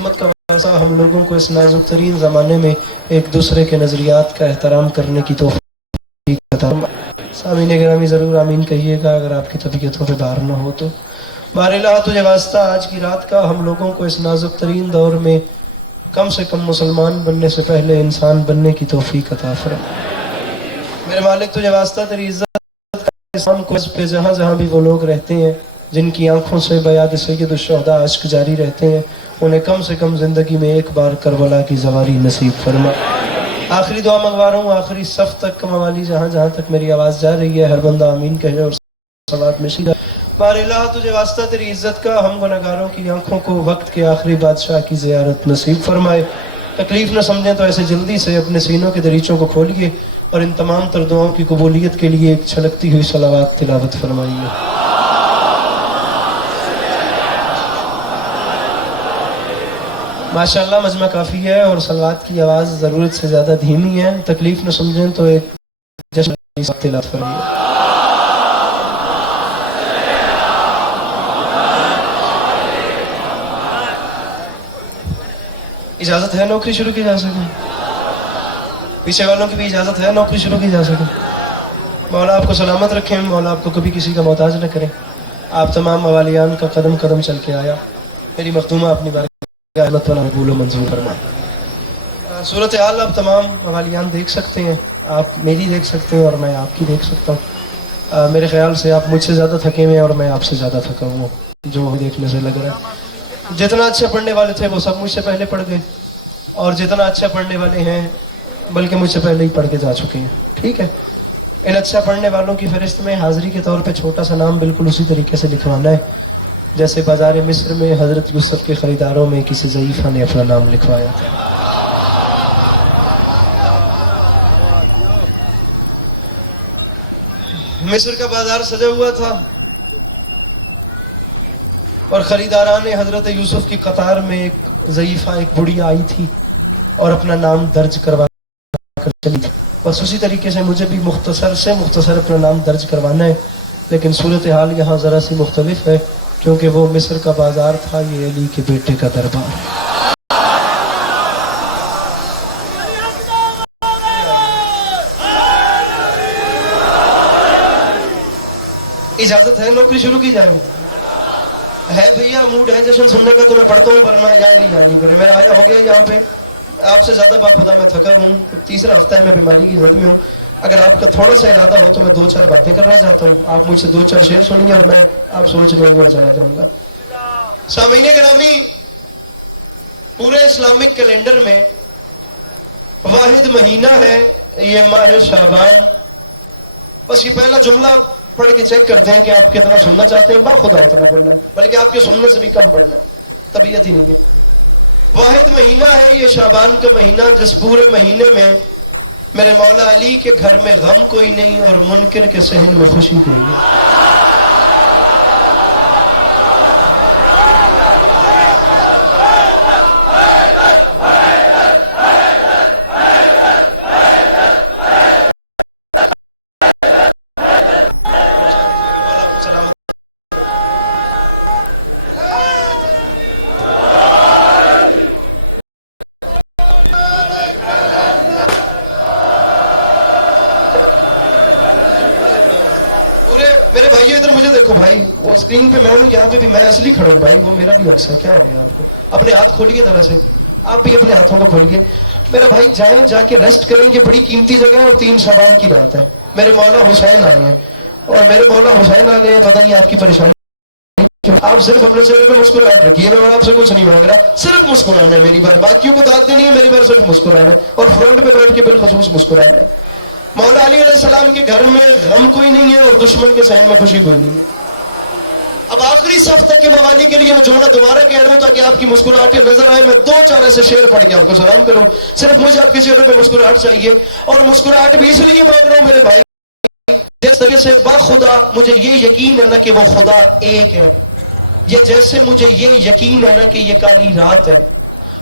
عظمت کا واسطہ ہم لوگوں کو اس نازک ترین زمانے میں ایک دوسرے کے نظریات کا احترام کرنے کی توفیق عطا فرمائے۔ سامعین گرامی ضرور آمین کہیے گا اگر آپ کی طبیعتوں پہ بار نہ ہو تو۔ بار الہ تجھے واسطہ آج کی رات کا ہم لوگوں کو اس نازک ترین دور میں کم سے کم مسلمان بننے سے پہلے انسان بننے کی توفیق عطا فرمائے۔ میرے مالک تجھے واسطہ تیری عزت کا اسلام کو اس پہ جہاں جہاں بھی وہ لوگ رہتے ہیں جن کی آنکھوں سے بیاد سید الشہداء عشق جاری رہتے ہیں، انہیں کم سے کم زندگی میں ایک بار کربلا کی زواری نصیب فرما۔ آخری دعا منگوا رہا ہوں، آخری صف تک کا موالی جہاں جہاں تک میری آواز جا رہی ہے، ہر بندہ آمین کہے اور صلوات میں شریک۔ بار الہ تجھے واسطہ تیری عزت کا ہم گنہگاروں کی آنکھوں کو وقت کے آخری بادشاہ کی زیارت نصیب فرمائے۔ تکلیف نہ سمجھیں تو ایسے جلدی سے اپنے سینوں کے دریچوں کو کھولیے اور ان تمام تر دعاؤں کی قبولیت کے لیے ایک چھلکتی ہوئی صلوات تلاوت فرمائیے۔ ماشاءاللہ مجمع کافی ہے اور صلوات کی آواز ضرورت سے زیادہ دھیمی ہے، تکلیف نہ سمجھیں تو ایک جشن تلاوت فرمائیے۔ اجازت ہے نوکری شروع کی جا سکے؟ پیچھے والوں کی بھی اجازت ہے نوکری شروع کی جا سکے؟ مولا آپ کو سلامت رکھیں، مولا آپ کو کبھی کسی کا محتاج نہ کریں۔ آپ تمام موالیان کا قدم قدم چل کے آیا، میری مخدومہ اپنی بارگاہ اللہ تعالیٰ قبول و منظور فرمائے۔ صورتحال آپ تمام موالیان دیکھ سکتے ہیں، آپ میری دیکھ سکتے ہیں اور میں آپ کی دیکھ سکتا ہوں۔ میرے خیال سے آپ مجھ سے زیادہ تھکے ہوئے ہیں اور میں آپ سے زیادہ تھکا ہوں، جو دیکھنے سے لگ رہا ہے۔ جتنا اچھا پڑھنے والے تھے وہ سب مجھ سے پہلے پڑھ گئے، اور جتنا اچھا پڑھنے والے ہیں بلکہ مجھ سے پہلے ہی پڑھ کے جا چکے ہیں، ٹھیک ہے۔ ان اچھا پڑھنے والوں کی فہرست میں حاضری کے طور پہ چھوٹا سا نام بالکل اسی طریقے سے لکھوانا ہے جیسے بازار مصر میں حضرت یوسف کے خریداروں میں کسی ضعیفہ نے اپنا نام لکھوایا تھا۔ مصر کا بازار سجا ہوا تھا اور خریداران حضرت یوسف کی قطار میں ایک ضعیفہ، ایک بڑھیا آئی تھی اور اپنا نام درج کروا کر چلی تھی۔ بس اسی طریقے سے مجھے بھی مختصر سے مختصر اپنا نام درج کروانا ہے، لیکن صورتحال یہاں ذرا سی مختلف ہے کیونکہ وہ مصر کا بازار تھا، یہ علی کے بیٹے کا دربار۔ اجازت ہے نوکری شروع کی جائے؟ ہے بھیا، موڈ ہے جشن سننے کا تو میں پڑھتا ہوں، ورنہ یا نہیں کرے۔ میرا آیا ہو گیا یہاں پہ، آپ سے زیادہ باخدا میں تھکا ہوں، تیسرا ہفتہ ہے میں بیماری کی زد میں ہوں۔ اگر آپ کا تھوڑا سا ارادہ ہو تو میں دو چار باتیں کرنا چاہتا ہوں، آپ مجھ سے دو چار شعر سنیں گے اور میں آپ سوچ رہے اور چلا جاؤں گا۔ سامعین گرامی، پورے اسلامک کیلنڈر میں واحد مہینہ ہے یہ ماہ شعبان۔ بس یہ پہلا جملہ پڑھ کے چیک کرتے ہیں کہ آپ کتنا سننا چاہتے ہیں، باخدا اتنا پڑھنا ہے، بلکہ آپ کے سننے سے بھی کم پڑھنا ہے، طبیعت ہی نہیں ہے۔ واحد مہینہ ہے یہ شعبان کا مہینہ، جس پورے مہینے میں میرے مولا علی کے گھر میں غم کوئی نہیں اور منکر کے صحن میں خوشی کوئی نہیں۔ میرے بھائیو ادھر مجھے دیکھو بھائی، وہ اسکرین پہ میں ہوں، یہاں پہ بھی میں اصلی کھڑا ہوں بھائی، وہ میرا بھی عکس ہے، کیا ہو گیا آپ کو؟ اپنے ہاتھ کھولیے ذرا سے، آپ بھی اپنے ہاتھوں کو کھولیے۔ میرا بھائی جائیں، جا کے ریسٹ کریں، یہ بڑی قیمتی جگہ ہے اور 3 شعبان کی رات ہے۔ میرے مولا حسین آئے ہیں اور میرے مولا حسین آ گئے ہیں، پتہ نہیں آپ کی پریشانی کیوں۔ آپ صرف اپنے چہرے پہ مسکراہٹ رکھیے، میں آپ سے کچھ نہیں مانگ رہا، صرف مسکرانا ہے میری بار، باقیوں کو داد دینی ہے، میری بار صرف مسکرانا ہے اور فرنٹ پہ بیٹھ کے بالخصوص مسکرانا ہے۔ مولا علی علیہ السلام کے گھر میں غم کوئی نہیں ہے اور دشمن کے صحن میں خوشی کوئی نہیں ہے۔ اب آخری صف تک کے موالی کے لیے میں جملہ دوبارہ کہہ رہا ہوں تاکہ آپ کی مسکراہٹیں نظر آئے، میں 2-4 ایسے شعر پڑھ کے آپ کو سلام کروں، صرف مجھے آپ کے چہرے پہ مسکراہٹ چاہیے، اور مسکراہٹ بھی اس لیے مانگ رہا ہوں میرے بھائی، جس طرح سے باخدا مجھے یہ یقین ہے نا کہ وہ خدا ایک ہے، یہ جیسے مجھے یہ یقین ہے نا کہ یہ کالی رات ہے،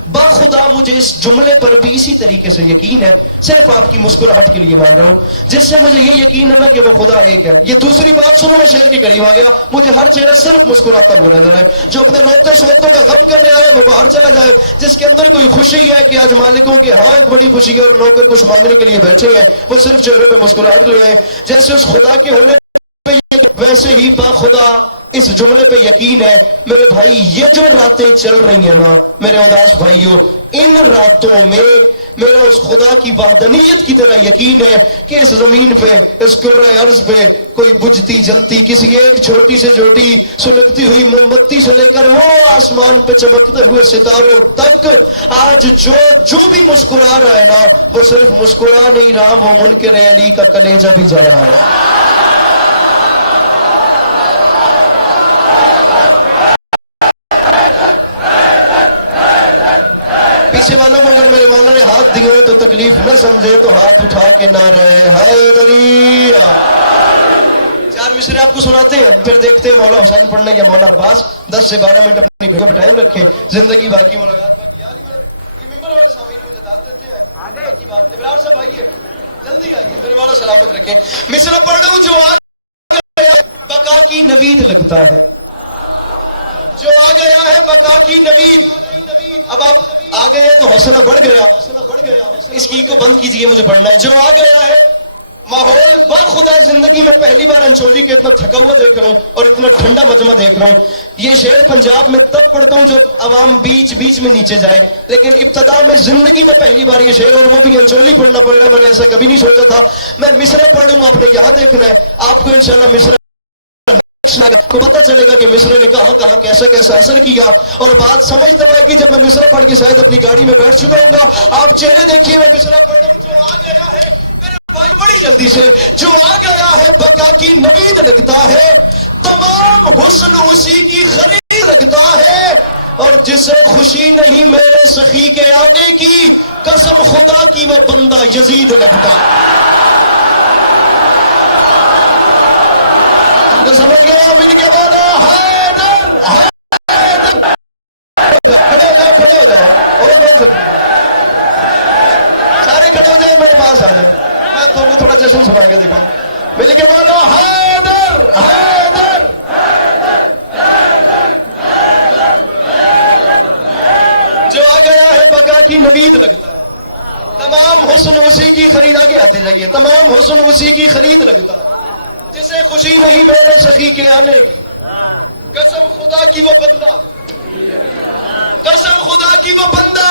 बाखुदा मुझे इस जुमले पर भी इसी तरीके से यकीन है, सिर्फ आपकी मुस्कुराहट के लिए मान रहा हूं, जिससे मुझे ये यकीन है ना कि वो खुदा एक है। ये दूसरी बात सुनो, मैं शेर के करीब आ गया, मुझे हर चेहरा सिर्फ मुस्कुराता हुआ नजर है। जो अपने रोते सोतों का गम करने आए वो बाहर चला जाए, जिसके अंदर कोई खुशी है कि आज मालिकों के हाँ एक बड़ी खुशी है और नौकर कुछ मांगने के लिए बैठे हैं, वो सिर्फ चेहरे पे मुस्कुराहट ले आए। जैसे उस खुदा के होने पे वैसे ही बाखुदा इस जुमले पे यकीन है। मेरे भाई ये जो रातें चल रही हैं ना मेरे उदास भाइयों, इन रातों में मेरा उस खुदा की वहदनीयत की तरह यकीन है कि इस जमीन पे, इस कुर्रे अर्ज पे कोई बुझती जलती किसी एक छोटी से छोटी सुलगती हुई मोमबत्ती से लेकर वो आसमान पे चमकते हुए सितारों तक आज जो भी मुस्कुरा रहा है ना, वो सिर्फ मुस्कुरा नहीं रहा, वो मुनकर अली का कलेजा भी जला है। पीछे वालों को अगर मेरे मौला ने हाथ दिए तो तकलीफ न समझे तो हाथ उठा के ना रहे। हैदरिया 4 मिसरे आपको सुनाते हैं, फिर देखते हैं मौला हुसैन पढ़ने या मौला अब्बास। 10 से 12 मिनट अपनी वीडियो में टाइम रखें, जिंदगी बाकी मुलाकात बाकी। मेंबर वाले सामीन मुझे दाद देते हैं, बाकी बात इब्रार साहब आइए, जल्दी आइए, मेरे मौला सलामत रखें। मिसरा पढ़ रहा हूं, जो आ गया बका की नवीद लगता है, जो आ गया है बका की नवीद। अब आप आ गए तो हौसला बढ़ गया, इसकी को बंद कीजिए, मुझे पढ़ना है। जो आ गया है माहौल बाखुदा, जिंदगी में पहली बार अंचोली के इतना थका हुआ देख रहा हूं और इतना ठंडा मजमा देख रहा हूं। ये शेर पंजाब में तब पढ़ता हूं जब अवाम बीच बीच में नीचे जाए, लेकिन इब्तदा में जिंदगी में पहली बार ये शेर, और वो भी अंचोली पढ़ना पड़ रहा है। मैंने ऐसा कभी नहीं सोचा था। मैं मिसरा पढ़ूंगा, आपने यहां देखना है, आपको इंशाल्लाह मिसरा को पता चलेगा कि मिसरे ने कहां कहां कैसा कैसा असर किया, और बात समझ तब आएगी जब मैं मिसरा पढ़ के शायद अपनी गाड़ी में बैठ चुका हूँ। आप चेहरे देखिए, मैं मिसरा पढ़ रहा हूं। जो आ गया है मेरे भाई बड़ी जल्दी से, जो आ गया है बका की नवीद लगता है, तमाम हुस्न उसी की खरीद लगता है, और जिसे खुशी नहीं मेरे सखी के आने की, कसम खुदा की वो बंदा यजीद लगता है। समझ गया? मिलके बोलो हैदर, हैदर। खड़े हो जाओ और बोल सकते, सारे खड़े हो जाए, मेरे पास आ जाए, मैं तुमको थोड़ा जश्न सुना के दिखाऊं। मिलके बोलो हैदर, हैदर। जो आ गया है बका की नवीद लगता है, तमाम हुस्न उसी की खरीद, आगे आते जाइए, तमाम हुस्न उसी की खरीद लगता है, जिसे खुशी नहीं मेरे सखी के आने की, कसम खुदा की वो बंदा, कसम खुदा की वो बंदा।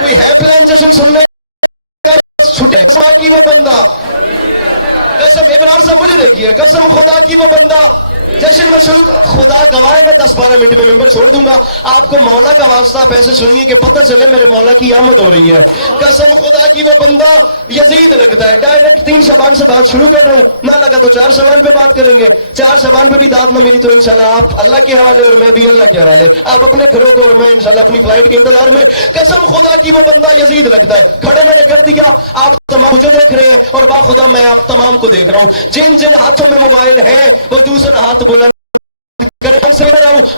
कोई है प्लान जश्न सुनने का? छुटे की वो बंदा, कसम इब्रार साहब मुझे देखिए, कसम खुदा की वो बंदा। जश्न में शुरू, खुदा गवाह, मैं 10-12 मिनट में मेंबर छोड़ दूंगा। आपको मौला का वास्ता आप ऐसे सुनिए कि पता चले मेरे मौला की आमद हो रही है। कसम खुदा की वो बंदा यजीद लगता है। डायरेक्ट 3 ज़बान से बात शुरू कर रहा हूं, ना लगा तो 4 ज़बान पे बात करेंगे। 4 ज़बान पे भी दाद न मिली तो इंशाल्लाह आप अल्लाह के हवाले और मैं भी अल्लाह के हवाले, आप अपने घरों को और मैं इंशाल्लाह अपनी फ्लाइट के इंतजार में। कसम खुदा की वो बंदा यजीद लगता है। खड़े मैंने कर दिया, आप तमाम मुझे देख रहे हैं और बाखुदा मैं आप तमाम को देख रहा हूं। जिन जिन हाथों में मोबाइल है वो दूसरा हाथ बुलंद करें।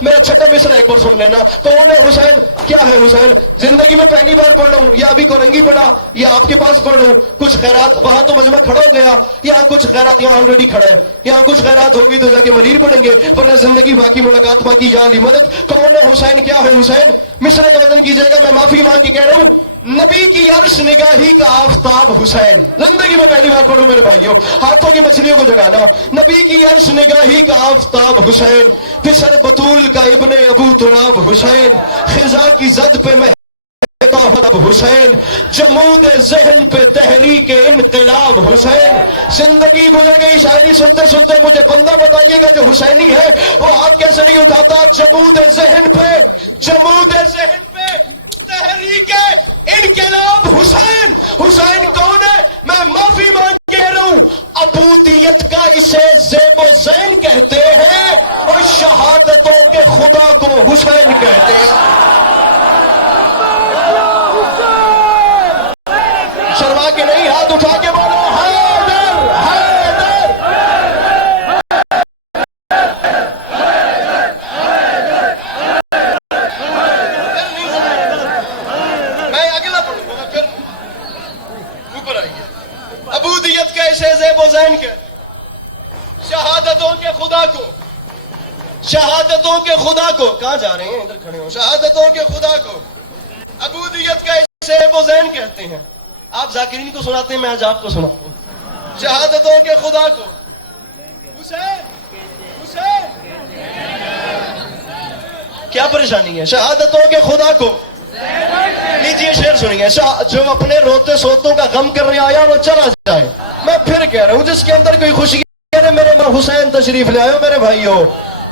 मेरा छठा मिसरा एक बार सुन लेना। कौन है हुसैन? क्या है हुसैन? जिंदगी में पहली बार पढ़ रहा हूं, या अभी कोरंगी पढ़ा या आपके पास पढ़ रहा हूं। कुछ खैरात, वहां तो मजमा खड़ा हो गया, यहाँ कुछ खैरात, यहाँ ऑलरेडी खड़ा है, यहाँ कुछ खैरात होगी तो जाके मनीर पढ़ेंगे, वरना जिंदगी बाकी मुलाकात बाकी, यहाँ अली मदद। कौन है हुसैन? क्या है हुसैन? मिसरे का वजन कीजिएगा, मैं माफी मांग के कह रहा हूं, नबी की अर्श निगाही का आफताब हुसैन। जिंदगी में पहली बार पढ़ू मेरे भाइयों, हाथों की मछलियों को जगाना। नबी की अर्श निगाही का आफताब हुसैन, फिसर बतूल का इब्ने अबू तुराब हुसैन, खिजा की जद पे मैं हुसैन, जमूद जहन पे तहरीक इनकलाब हुसैन। जिंदगी गुजर गई, शायरी सुनते सुनते मुझे बंदा बताइएगा जो हुसैनी है वो हाथ कैसे नहीं उठाता। जमूद जहन पे, जमूद जहन पे तहरीक इनकलाब हुसैन। हुसैन कौन है? मैं माफी मांग कह रहा हूं, अबूदियत का इसे ज़ेबो ज़ैन कहते हैं और शहादतों के खुदा को हुसैन कहते हैं। शर्मा के नहीं, हाथ उठा के बोलो हैदर, हैदर। इसे ज़ेब व ज़ैन कहते। शहादतों के खुदा को, शहादतों के खुदा को, कहाँ जा रहे हैं, इधर खड़े हो, शहादतों के खुदा को अबूदियत का इसे ज़ेब व ज़ैन कहते हैं। आप जाकिरीन को सुनाते हैं, मैं आज आपको सुनाता हूं। शहादतों के खुदा को हुसैन, हुसैन, क्या परेशानी है? शहादतों के खुदा को लीजिए शेर सुनिए। जो अपने रोते सोतों का गम करने आया वो चला जाए। मैं फिर कह रहा हूं, जिसके अंदर कोई खुशी है, मेरे हुसैन तशरीफ ले आयो मेरे भाइयों।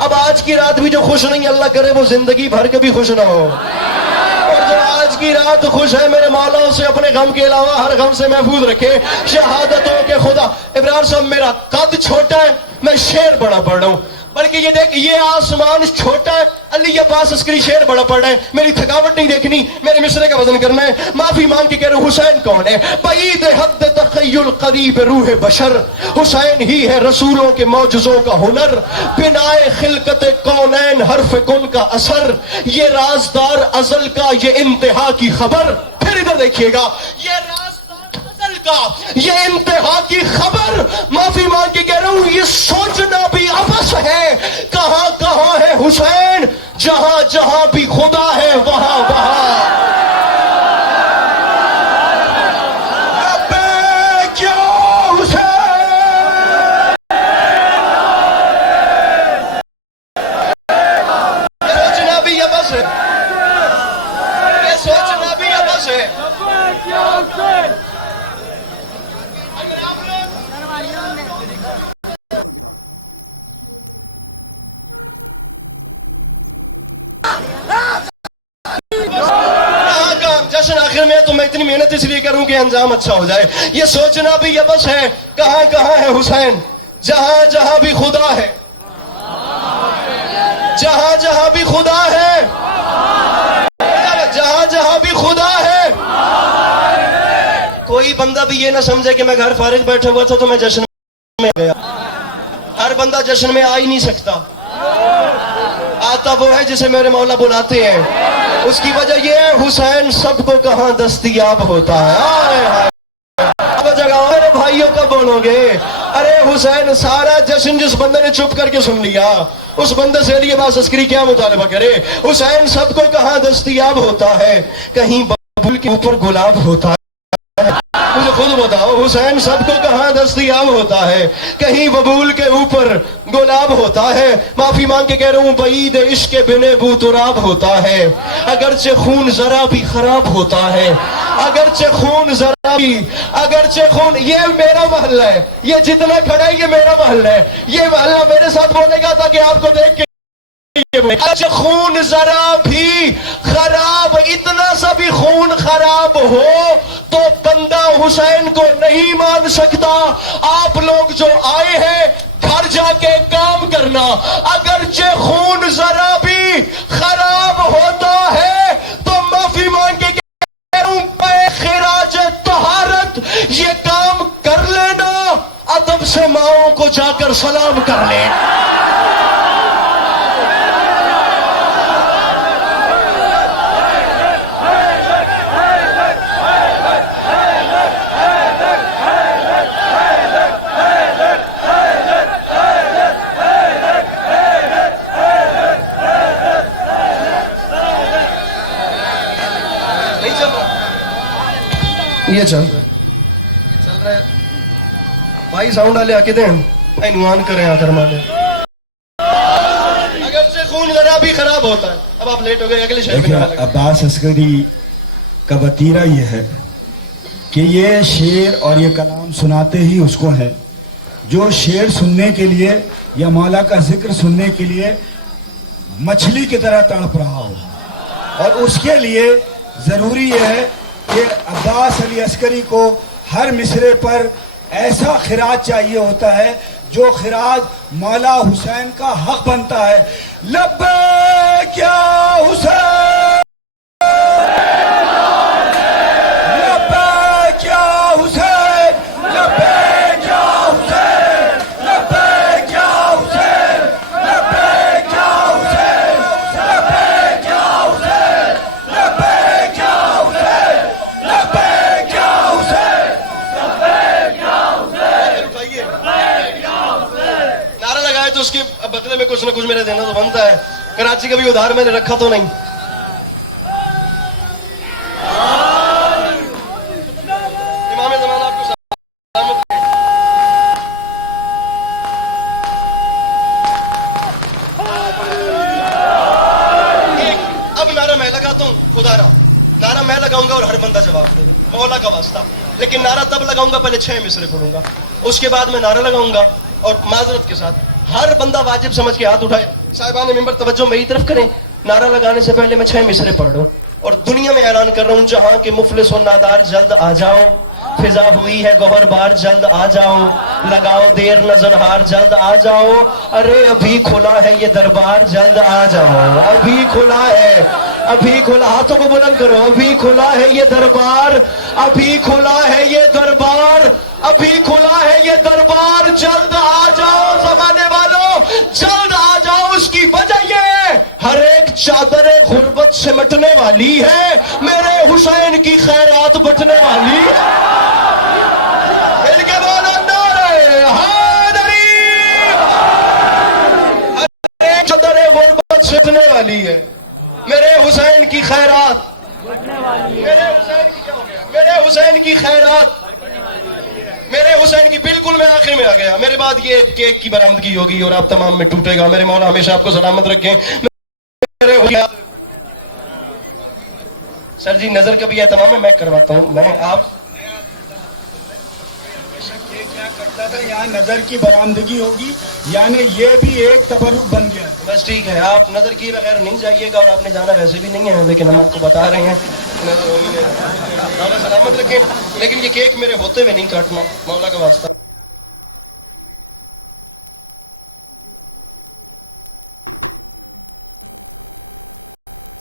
अब आज की रात भी जो खुश नहीं, अल्लाह करे वो जिंदगी भर कभी खुश ना हो। और जो आज की रात खुश है, मेरे मौला उसे अपने गम के अलावा हर गम से महफूज रखे। शहादतों के खुदा। इब्रार साहब, मेरा कद छोटा है, मैं शेर बड़ा पढ़ रहा हूं, बल्कि ये देख, ये आसमान छोटा है, अली अब्बास अस्करी शेर बड़ा पड़ रहा है। मेरी थकावट नहीं देखनी, मेरे मिसरे का वजन करना है। माफी मांग के कह रहा हूं, हुसैन कौन है? बईद हद तखय्युल करीब रूह बशर, हुसैन ही है रसूलों के मौजज़ों का हुनर। बिनाए खिलकत कौनैन हर्फ कुन का असर, ये राजदार अजल का ये इंतहा की खबर। फिर इधर देखिएगा, ये राजदार अजल का ये इंतहा की खबर। माफी मांग के कह रहा हूं, ये सोचना भी अबस है, कहां कहां है हुसैन, जहां जहां भी खुदा है वहां वहां। जश्न आखिर में तो मैं इतनी मेहनत इसलिए करूं कि अंजाम अच्छा हो जाए। ये सोचना भी ये बस है, कहां कहां है हुसैन, जहां जहां भी खुदा है, जहां जहां भी खुदा है, जहां जहां भी खुदा है। कोई बंदा भी ये ना समझे कि मैं घर फारिग बैठा हुआ था तो मैं जश्न में गया। हर बंदा जश्न में आ ही नहीं सकता। आता वो है जिसे मेरे मौला बुलाते हैं। उसकी वजह ये है, हुसैन सबको कहां दस्तयाब होता है। अब जगह मेरे भाइयों का बोलोगे, अरे हुसैन सारा जश्न जिस बंदे ने चुप करके सुन लिया, उस बंदे से अली अब्बास अस्करी क्या मुतालबा करे? हुसैन सबको कहां दस्तयाब होता है, कहीं बबूल के ऊपर गुलाब होता है। मुझे खुद बताओ, हुसैन सबको कहां दस्तयाब होता है, कहीं बबूल के ऊपर गुलाब होता है। माफी मांग के कह रहा हूं, बईद इश्क के बिने बूतुराब होता है। अगरचे खून जरा भी खराब होता है, अगरचे खून जरा भी, अगरचे खून, ये मेरा महल्ला है, ये जितना खड़ा है ये मेरा महल्ला है। ये महल्ला मेरे साथ बोलेगा ताकि आपको देख के खून जरा भी खराब, इतना सा भी खून खराब हो तो बंदा हुसैन को नहीं मान सकता। आप लोग जो आए हैं घर जाके काम करना, अगरचे खून जरा भी खराब होता है तो माफी मांग के खिराज तहारत ये काम कर लेना, अदब से माओ को जाकर सलाम कर ले। ये चल रहा है भाई, साउंड वाले आके दें, इनवान करें आकर माने। अगर से खून जरा भी खराब होता है। अब आप लेट हो गए, अगले शेर में अब्बास अस्करी का वतीरा ये है कि ये शेर और ये कलाम सुनाते ही उसको है जो शेर सुनने के लिए या मौला का जिक्र सुनने के लिए मछली की तरह तड़प रहा हो, और उसके लिए जरूरी यह है कि अब्बास अली अस्करी को हर मिसरे पर ऐसा खिराज चाहिए होता है जो खिराज मौला हुसैन का हक बनता है। लब्बैक या हुसैन, लब्बैक या हुसैन, लब्बैक या हुसैन, लब्बैक या हुसैन, लब्बैक या हुसैन, लब्बैक या हुसैन, लब्बैक या हुसैन, लब्बैक या हुसैन, लब्बैक या हुसैन। वगैरह देना तो बनता है, कराची का भी उधार मैंने रखा तो नहीं। इमाम ज़माना आपको सलामत रखे। अब नारा मैं लगाता हूँ, खुदा रहा नारा मैं लगाऊंगा और हर बंदा जवाब दे, मौला का वास्ता। लेकिन नारा तब लगाऊंगा, पहले 6 मिसरे पढ़ूंगा, उसके बाद मैं नारा लगाऊंगा और माजरत के साथ हर बंदा वाजिब समझ के हाथ उठाए। साहिबान मिंबर तवज्जो मेरी तरफ करें। नारा लगाने से पहले मैं 6 मिसरे पढ़ रहा हूँ और दुनिया में ऐलान कर रहा हूँ, जहां के मुफलिस और नादार जल्द आ जाओ, फिजा हुई है गौहर बार जल्द आ जाओ, लगाओ देर नजरहार जल्द आ जाओ, अरे अभी खुला है ये दरबार जल्द आ जाओ, अभी खुला है, अभी खुला, हाथों को बुलंद करो, अभी खुला है ये दरबार, अभी खुला है ये दरबार, अभी खुला है ये दरबार, जल्द आ जाओ ज़माने वालों, जल्द आ जाओ। उसकी वजह ये है, हर एक चादर गुर्बत से मटने वाली है, मेरे हुसैन की खैरात बटने वाली है। मिलके बोलो नारे हैदरी, हर एक चादर गुर्बत से मटने वाली है, मेरे हुसैन की खैरात, मेरे हुसैन की क्या हो गया, मेरे हुसैन की खैरात, मेरे हुसैन की। बिल्कुल मैं आखिर में आ गया, मेरे बाद ये केक की बरामदगी होगी और आप तमाम में टूटेगा। मेरे मौला हमेशा आपको सलामत रखें। मेरे सर जी नजर का भी एहतमाम है, मैं करवाता हूँ, मैं आप क्या करता था, यहाँ नजर की बरामदगी होगी, यानी ये भी एक तबर्रुक बन गया। बस ठीक है, आप नजर किए बगैर नहीं जाइएगा और आपने जाना वैसे भी नहीं है, लेकिन हम आपको बता रहे हैं नजर होगी नहीं। मौला सलामत रखे, लेकिन ये केक मेरे होते हुए नहीं काटना, मौला का वास्ता।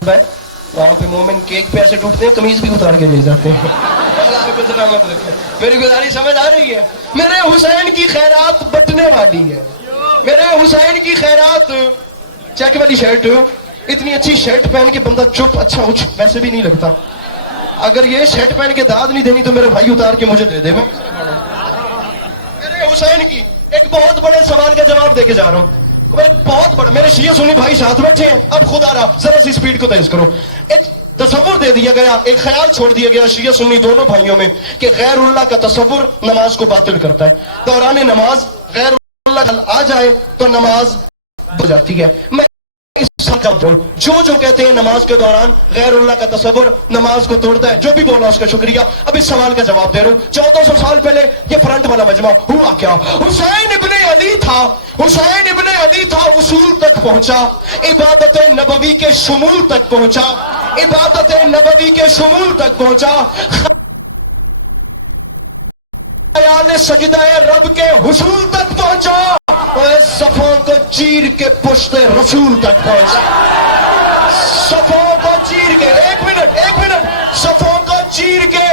वहां पे मोमिन केक पे ऐसे टूटते हैं, कमीज भी उतार के ले जाते हैं। मौला आपको सलामत रखे। मेरी गुजारिश समझ आ रही है? मेरे हुसैन की खैरात बटने वाली है, मेरे हुसैन की खैरात। चेक वाली शर्ट, इतनी अच्छी शर्ट पहन के बंदा चुप अच्छा उच वैसे भी नहीं लगता। अगर ये शर्ट पहन के दाद नहीं देनी तो मेरे भाई उतार के मुझे दे दे। मैं मेरे हुसैन की एक बहुत बड़े सवाल का जवाब देके जा रहा हूँ, बहुत बड़ा। मेरे शिया सुन्नी भाई साथ बैठे हैं, अब खुदा रहा जरा सी स्पीड को तेज करो। एक तसव्वुर दे दिया गया, एक ख्याल छोड़ दिया गया शिया सुन्नी दोनों भाइयों में कि गैरुल्लाह का तसव्वुर नमाज को बातिल करता है। दौरान नमाज गैरुल्लाह आ जाए तो नमाज हो जाती है। मैं जो कहते हैं नमाज के दौरान गैरुल्लाह का तसव्वुर नमाज को तोड़ता है, जो भी बोला उसका शुक्रिया। अब इस सवाल का जवाब दे रहा हूं। 1400 साल पहले ये फ्रंट वाला मजमा हुआ क्या? हुसैन इब्ने अली था, हुसैन इब्ने अली था, उसूल तक पहुंचा, इबादत नबवी के शुमूल तक पहुंचा, इबादत नबवी के शुमूल तक पहुंचा, सजदा रब के हुसूल तक पहुंचा, सफों को चीर के पुश्ते रसूल तक पहुंचा, सफों को चीर के, एक मिनट, सफों को चीर के।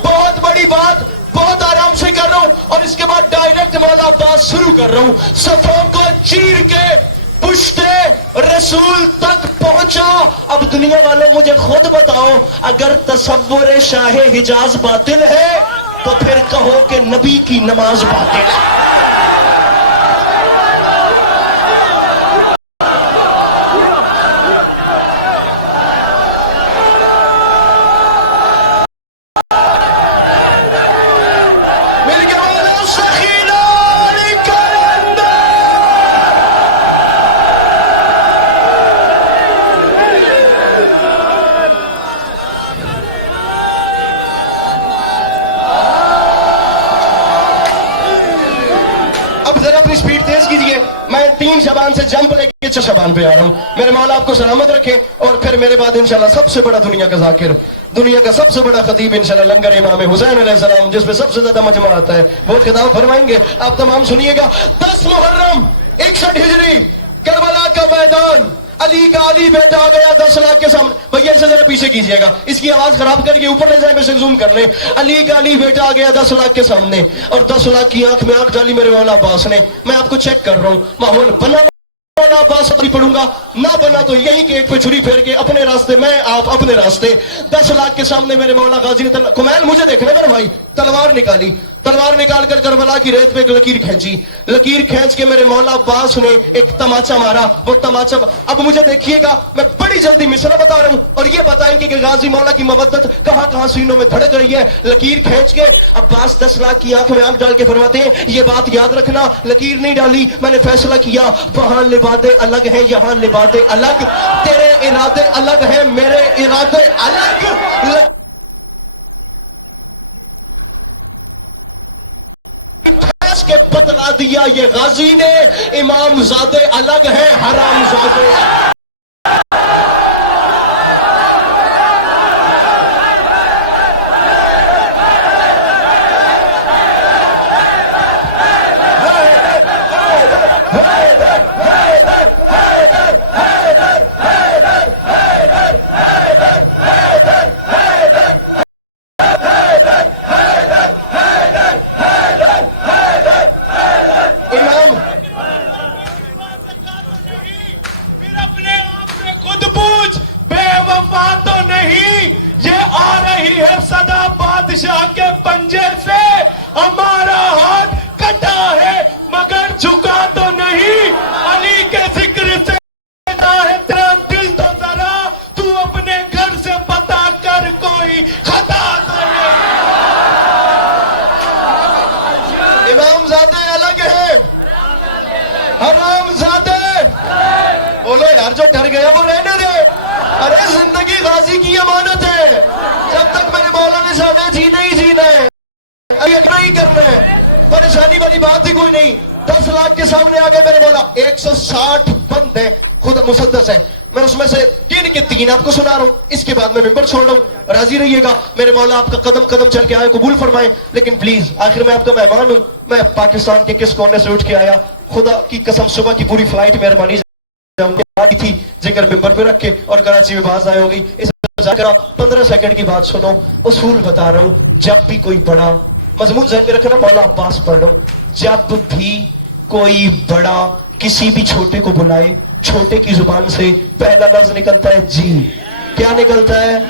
बहुत बड़ी बात, बहुत आराम से कर रहा हूं और इसके बाद डायरेक्ट मौला बात शुरू कर रहा हूं। सफों को चीर के पुश्ते रसूल तक पहुंचा। अब दुनिया वालों मुझे खुद बताओ, अगर तसव्वुर शाह हिजाज बातिल है तो फिर कहो कि नबी की नमाज बातिल है। स्पीड तेज कीजिए, मैं 3 शबान से जंप लेके 6 शबान पे आ रहा हूँ। मेरे मौला आपको सलामत रखे और फिर मेरे बाद इंशाल्लाह सबसे बड़ा दुनिया का जाकिर, दुनिया का सबसे बड़ा खतीब इंशाल्लाह लंगर इमाम हुसैन अलैहिस्सलाम, जिसमें सबसे ज्यादा मजमा आता है, वो खिताब फरमाएंगे। आप तमाम सुनिएगा। 10 मुहर्रम 61 हिजरी, करबला का मैदान, अली का अली बेटा आ गया 10 लाख के सामने। भैया इसे जरा पीछे कीजिएगा, इसकी आवाज खराब करके ऊपर ले जाए, वैसे जूम कर ले। अली का अली बेटा आ गया 10 लाख के सामने और 10 लाख की आंख में आंख डाली मेरे मौला अब्बास ने। मैं आपको चेक कर रहा हूं, माहौल बना मौला अब्बास नहीं पढ़ूंगा, ना बना तो यही गेट पे छुरी फेर के अपने रास्ते, मैं आप अपने रास्ते। 10 लाख के सामने मेरे मौला गाजी ने कुमैल मुझे देखना मेरे भाई, तलवार निकाली, तलवार निकाल कर करबला की रेत पे एक लकीर खींची, लकीर खींच के मेरे मौला अब्बास ने एक तमाचा मारा। वो तमाचा, अब मुझे देखिएगा, मैं बड़ी जल्दी मिसरा बता रहा हूं और ये बताएंगे कि गाजी मौला की मवद्दत कहां कहां सीनों में धड़क रही है। लकीर खींच के अब्बास 10 लाख की आंख में आंख डाल के फरमाते हैं, ये बात याद रखना, लकीर नहीं डाली, मैंने फैसला किया, वहां लिबादे अलग है, यहां लिबादे अलग, तेरे इरादे अलग है, मेरे इरादे अलग। के बतला दिया ये गाजी ने, इमाम ज़ादे अलग है, हराम ज़ादे। जो डर गया वो रहने दे। अरे जिंदगी गाजी की अमानत है, जब तक मेरे मौला ने सामने जीना ही जीना है, इतना ही करना है, परेशानी वाली बात ही कोई नहीं। 10 लाख के सामने आ गए मेरे मौला, 160 बंद है, खुद मुसद्दस है, मैं उसमें से गिन के 3 आपको सुना रहा हूं, इसके बाद मैं मिंबर छोड़ रहा हूं। राजी रहिएगा, मेरे मौला आपका कदम कदम चल के आए, कबूल फरमाए, लेकिन प्लीज आखिर मैं आपका मेहमान हूं, मैं पाकिस्तान के किस कोने से उठ के आया, खुदा की कसम सुबह की पूरी फ्लाइट मेहरबानी थी, जिक्र मिंबर पे रख के और कराची में बाज आए हो गई। इस 15 सेकंड की बात सुनो, उसूल बता रहा हूं, जब भी कोई बड़ा, मजमून ज़हन में रखना, मौला अब्बास पढ़ रहा हूं, जब भी कोई बड़ा किसी भी छोटे को बुलाए, छोटे की जुबान से पहला लफ्ज निकलता है जी। क्या निकलता है?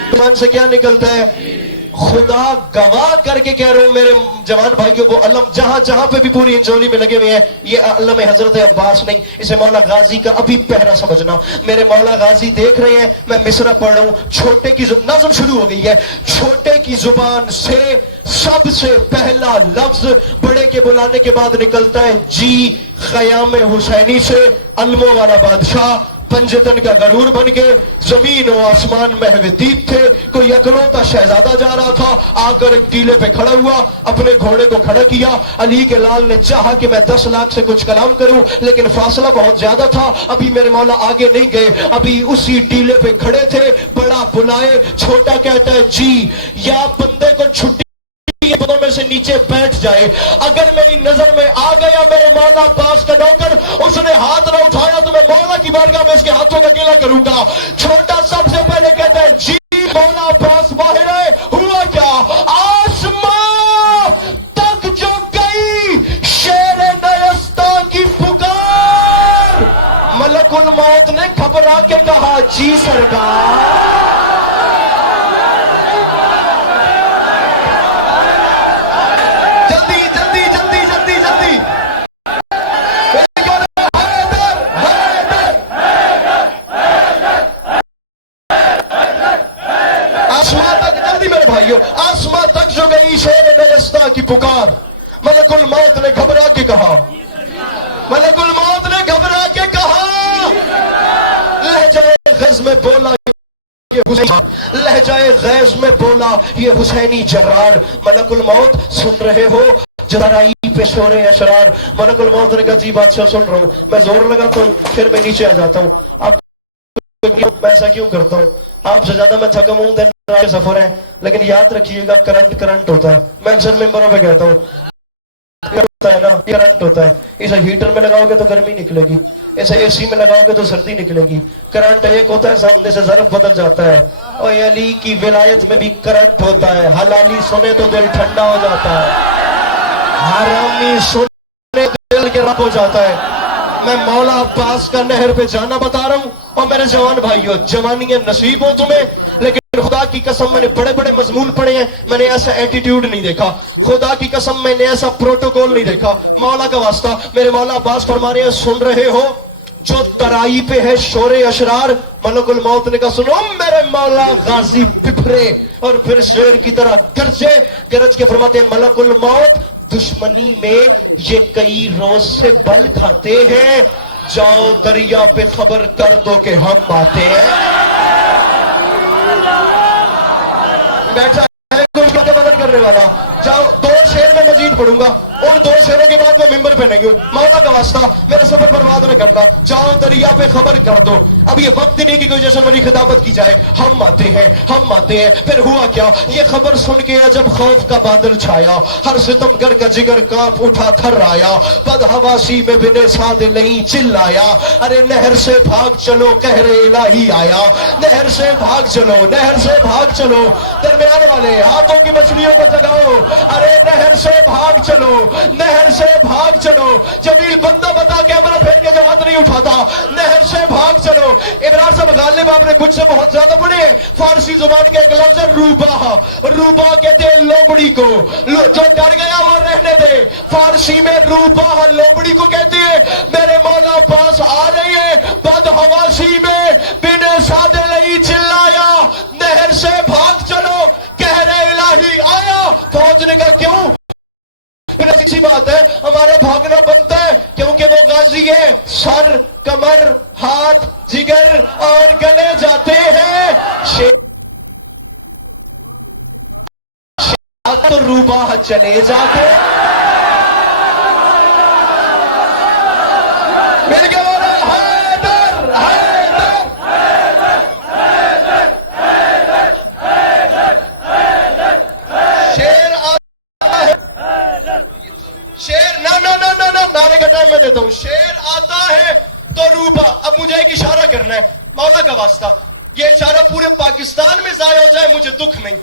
जुबान से क्या निकलता है? खुदा गवाह करके कह रहा हूं मेरे जवान भाइयों, वो अलम जहां जहां पे भी पूरी इंजोली में लगे हुए हैं, ये अलम हजरत अब्बास नहीं, इसे मौला गाजी का अभी पहरा समझना। मेरे मौला गाजी देख रहे हैं, मैं मिसरा पढ़ रहा हूं, छोटे की नाज़म शुरू हो गई है, छोटे की जुबान से सबसे पहला लफ्ज बड़े के बुलाने के बाद निकलता है जी। ख़याम हुसैनी से अलमो वाला बादशाह पंजतन का गरूर बन के जमीन और आसमान महवे दीप थे, कोई अकलौता शहजादा जा रहा था, आकर एक टीले पे खड़ा हुआ, अपने घोड़े को खड़ा किया। अली के लाल ने चाहा कि मैं 10 लाख से कुछ कलाम करूं, लेकिन फासला बहुत ज्यादा था, अभी मेरे मौला आगे नहीं गए, अभी उसी टीले पे खड़े थे। बड़ा बुलाए, छोटा कहता है जी, या बंदे को छुट्टी पदों में से नीचे बैठ जाए। अगर मेरी नजर में आ गया मेरे मौला अब्बास का नौकर, उसने हाथ ना उठाया तो मैं मौला की बारगाह में इसके हाथों का गिला करूंगा। छोटा सबसे पहले कहता है जी। मौला अब्बास बाहर है, हुआ क्या? आसमां तक जो गई शेर नयस्ता की पुकार, मलकुल मौत ने घबरा के कहा जी सरकार। आसमां तक जो गई शेर नयस्ता की पुकार, मलकुल मौत ने घबरा के कहा, मलकुल मौत ने घबरा के कहा, लहजाए गैज़ में बोला ये हुसैन, लहजाए गैज़ में बोला ये हुसैनी जर्रार। मलकुल मौत सुन रहे हो जराई पे शोरे अशरार। मलकुल मौत ने कहा जी बादशाह सुन रहा हूं, मैं जोर लगाता हूं फिर मैं नीचे आ जाता हूं, आप मैं ऐसा क्यों करता हूं? आपसे ज्यादा मैं थका हूं, दिन रात सफर है, लेकिन याद रखिएगा करंट होता है। मैं अक्सर मेंबरों पे कहता हूं होता है ना, करंट होता है, इसे हीटर में लगाओगे तो गर्मी निकलेगी, इसे एसी में लगाओगे तो सर्दी निकलेगी। करंट एक होता है, सामने से ज़र्फ बदल जाता है। और अली की विलायत में भी करंट होता है, हलाली सुने तो दिल ठंडा हो जाता है, हरामी सुने दिल के रब हो जाता है। मैं मौला अब्बास का नहर पे जाना बता रहा हूं। और मेरे जवान भाइयों, जवानी नसीब हो तुम्हें, लेकिन खुदा की कसम मैंने बड़े बड़े मजमून पढ़े हैं, मैंने ऐसा एटीट्यूड नहीं देखा। खुदा की कसम मैंने ऐसा प्रोटोकॉल नहीं देखा। मौला का वास्ता, मेरे मौला अब्बास फरमा रहे हैं, सुन रहे हो जो तराई पे है शोरे अशरार, मलकुल मौत ने कहा सुनो मेरे मौला गाजी पिपरे, और फिर शेर की तरह गरजे, गरज के फरमाते हैं मलकुल मौत दुश्मनी में ये कई रोज से बल खाते हैं, जाओ दरिया पे खबर कर दो कि हम आते हैं। बैठा है कुछ के बदल करने वाला, जाओ 2 शेर में मजीद पढ़ूंगा, उन 2 शेरों के बाद मैं मिंबर पे नहीं हूं। मौला का वास्ता मेरा सफर बर्बाद न करना, जाओ दरिया पे खबर कर दो। अब ये वक्त नहीं कि कोई जश्न वाली खिताबत की जाए, हम आते हैं हम आते हैं। फिर हुआ क्या, ये खबर सुन के जब खौफ का बादल छाया, हर सितमगर का जिगर कांप उठा थर आया, बदहवासी में बिने साद नहीं चिल्लाया, अरे नहर से भाग चलो कहरे इलाही आया, नहर से भाग चलो नहर से भाग चलो, दरमियान वाले हाथों की मछलियों को जगाओ, अरे नहर से भाग चलो नहर से भाग चलो। जमील बंदा बता के हमारा फेर के जो हाथ नहीं उठाता, नहर से भाग चलो। इमरान साहब गालिब आपने मुझसे बहुत ज्यादा पढ़े हैं, फारसी जुबान के एक लफ्ज है रूबा, रूबा कहते हैं लोमड़ी को, जो डर गया वो रहने दे, फारसी में रूबा लोमड़ी को कहते हैं। मेरे मौला पास आ रही है, बदहवासी में बिने सादे नहीं चिल्लाया, नहर से भाग चलो कहरे इलाही आया। फौज ने कहा क्यों, अच्छी बात है, हमारा भागना बनता है क्योंकि वो गाजी है, सर कमर हाथ जिगर और गले जाते हैं, शेर तो रूबा चले जाते। मिल के बोलो हैदर हैदर शेर आता है, शेर ना ना ना ना ना नारे का टाइम मैं देता हूं, शेर आता है तो रूबा। अब मुझे एक इशारा करना है, मौला का वास्ता, ये इशारा पूरे पाकिस्तान में जाया हो जाए मुझे दुख नहीं,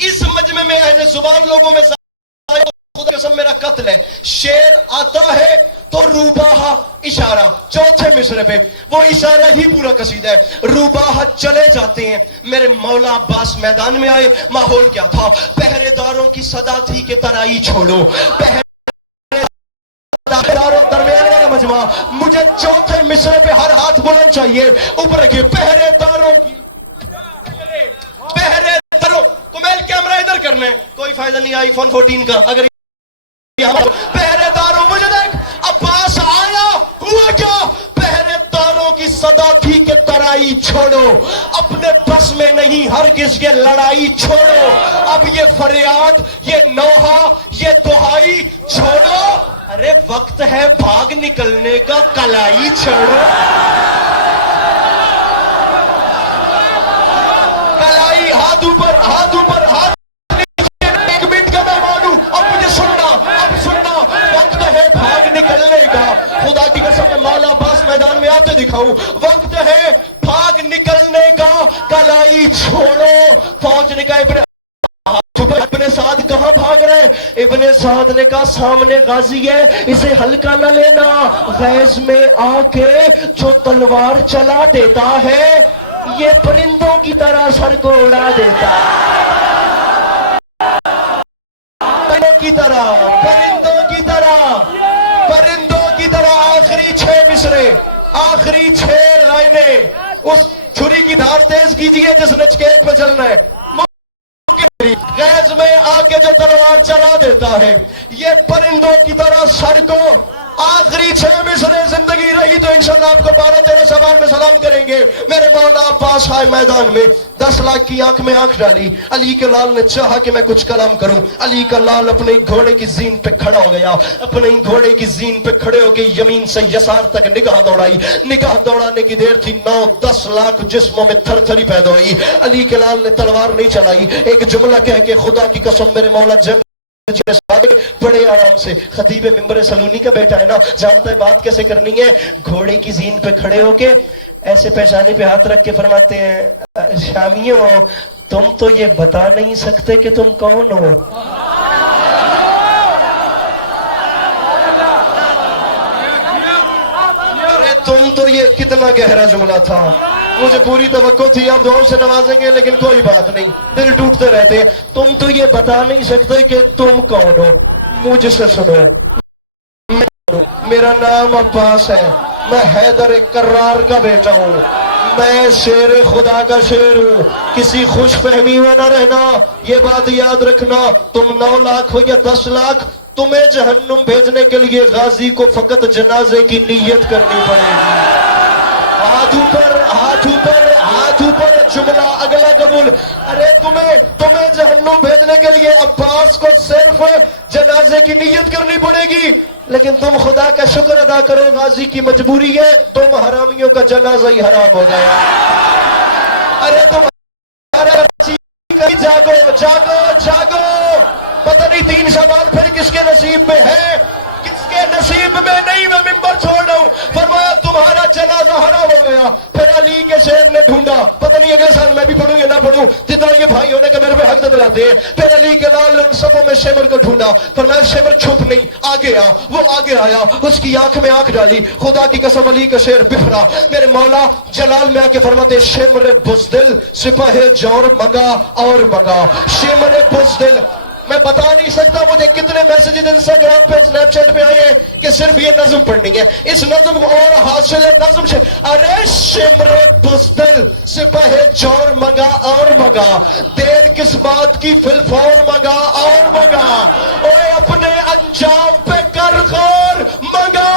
इस मजमे में अहले जुबान लोगों में जाया हो, खुदा कसम मेरा कत्ल है। शेर आता है तो रूबाहा इशारा, चौथे मिसरे पे वो इशारा ही पूरा कसीदा है। रूबाहा चले जाते हैं, मेरे मौला अब्बास मैदान में आए, माहौल क्या था, पहरेदारों की सदा थी कि तराई छोड़ो, दरमियान वाला मजमा, मुझे चौथे मिसरे पे हर हाथ बुलंद चाहिए, ऊपर रखिए पहरेदारों की, पहरेदारों को मेल कैमरा इधर करना है, कोई फायदा नहीं आईफोन 14 का, अगर पहरेदारों मुझे देख, अब्बास आया, हुआ क्या, पहरेदारों की सदा थी कि तराई छोड़ो, अपने बस में नहीं हर किस के लड़ाई छोड़ो, अब ये फरियाद ये नौहा ये दुहाई छोड़ो, अरे वक्त है भाग निकलने का, कलाई छोड़ो, कलाई हाथ ऊपर हाथ ऊपर हाथ नीचे, 1 मिनट का मेहमान हूं, अब मुझे सुनना, अब सुनना, वक्त है भाग निकलने का, खुदा की कसम मैं मौला अब्बास मैदान में आते दिखाऊं, वक्त है भाग निकलने का, कलाई छोड़ो। फौज ने कहा इब्ने साद कहां भाग रहे हैं, इब्ने साद ने कहा सामने गाजी है, इसे हल्का न लेना, गैस में आके जो तलवार चला देता है, ये परिंदों की तरह सर को उड़ा देता है, परिंदों की तरह परिंदों की तरह परिंदों की तरह। आखिरी 6 मिसरे, आखिरी 6 लाइनें, उस छुरी की धार तेज कीजिए जिस नचकेक पे चलना है, गैस में आके जो तलवार चला देता है, ये परिंदों की तरह सर को। आखिरी 6 मिसरे जिंदगी रही तो इंशाल्लाह आपको 12-13 सवाल में सलाम करेंगे। मेरे मौला अब्बास आए मैदान में, 10 लाख की आंख में आंख डाली, अली के लाल ने चाहा कि मैं कुछ कलाम करूं, अली का लाल अपने घोड़े की जीन पे खड़ा हो गया, अपने घोड़े की जीन पे खड़े होकर यमीन से यसार तक निगाह दौड़ाई, निगाह दौड़ाने की देर थी, 9-10 लाख जिस्मों में थरथरी पैदा हुई, अली के लाल ने तलवार नहीं चलाई, एक जुमला कह के खुदा की कसम मेरे मौला जब बड़े आराम से, खतीब मिंबर सलूनी का बेटा है ना, जानता है बात कैसे करनी है, घोड़े की जीन पे खड़े होके ऐसे पेशानी पे हाथ रख के फरमाते हैं, शामियों तुम तो ये बता नहीं सकते कि तुम कौन हो, कितना गहरा जुमला था। मुझे पूरी तवक्को थी आप दुआओं से नवाजेंगे, लेकिन कोई बात नहीं, दिल टूटते रहते हैं। तुम तो ये बता नहीं सकते कि तुम कौन हो। मुझसे सुनो, मेरा नाम अब्बास है, मैं हैदर कर्रार का बेटा हूँ, मैं शेर खुदा का शेर हूँ। किसी खुश फहमी में न रहना, ये बात याद रखना। तुम 9 लाख हो या 10 लाख, तुम्हें जहन्नुम भेजने के लिए गाजी को फकत जनाजे की नीयत करनी पड़ेगी। हाथ ऊपर, हाथ ऊपर, हाथ ऊपर। जुमला अगला कबूल। अरे तुम्हें जहन्नुम भेजने के लिए अब्बास को सिर्फ जनाजे की नीयत करनी पड़ेगी, लेकिन तुम खुदा का शुक्र अदा करो, गाजी की मजबूरी है, तुम हरामियों का जनाजा ही हराम हो गया। अरे तुम जागो जागो जागो, पता नहीं 3 शवाल फिर किसके नसीब में है, किसके नसीब में नहीं। मैं मिंबर छोड़ रहा हूं। फरमाया तुम्हारा जनाजा हराम हो गया। फिर अली के शेर ने ढूंढा, पता नहीं अगले साल मैं भी पढ़ूं या ना पढ़ूं, जितना ये भाई होने का मेरे पे हक दिलाते हैं। फिर अली के लाल ने उन सबों में शेमर को ढूंढा। फरमाया शेमर छुप नहीं, आगे आ। वो आगे आया, उसकी आंख में आंख डाली, खुदा की कसम अली का शेर बिखरा। मेरे मौला जलाल में आके फरमाते शेमर बुज़दिल सिपाहे जौर मंगा और मंगा। शेमर बुज़दिल, मैं बता नहीं सकता मुझे कितने मैसेजेस इंस्टाग्राम पे स्नैपचैट पे आए हैं कि सिर्फ ये नज़म पढ़नी है, इस नज़म और हासिल है नज़म से। अरे शिमरे बुज़दिल सिपाहे जौर मंगा और मंगा, देर किस बात की फिलफौर मंगा और मंगा। ओए अपने अंजाम पे कर गौर, मंगा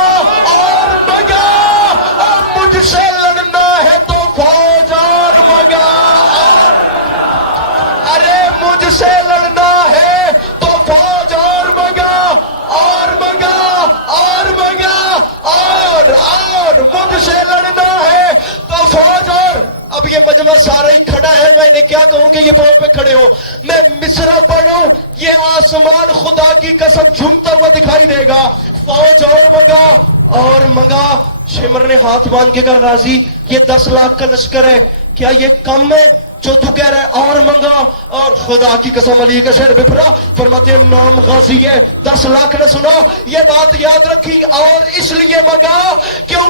और मंगा। और मुझसे लड़ना है तो फौज और मंगा। अरे मुझसे लड़ना है तो फौज और मंगा और मंगा और मंगा और मुझसे लड़ना है तो फौज और। अब ये मजमा सारा ही खड़ा है, मैं इन्हें क्या कहूं कि ये पांव पे खड़े हो। मैं मिसरा पढ़ रहा हूं, ये आसमान खुदा की कसम झूमता हुआ दिखाई देगा। फौज और मंगा और मंगा। शिमर ने हाथ बांध के कहा राजी ये 10 लाख का लश्कर है, क्या ये कम है जो तू कह रहा है? और मंगा। और खुदा की कसम अली का शेर बिफरा, फरमाते नाम गाजी है, 10 लाख ने सुना, ये बात याद रखी। और इसलिए मंगा क्यों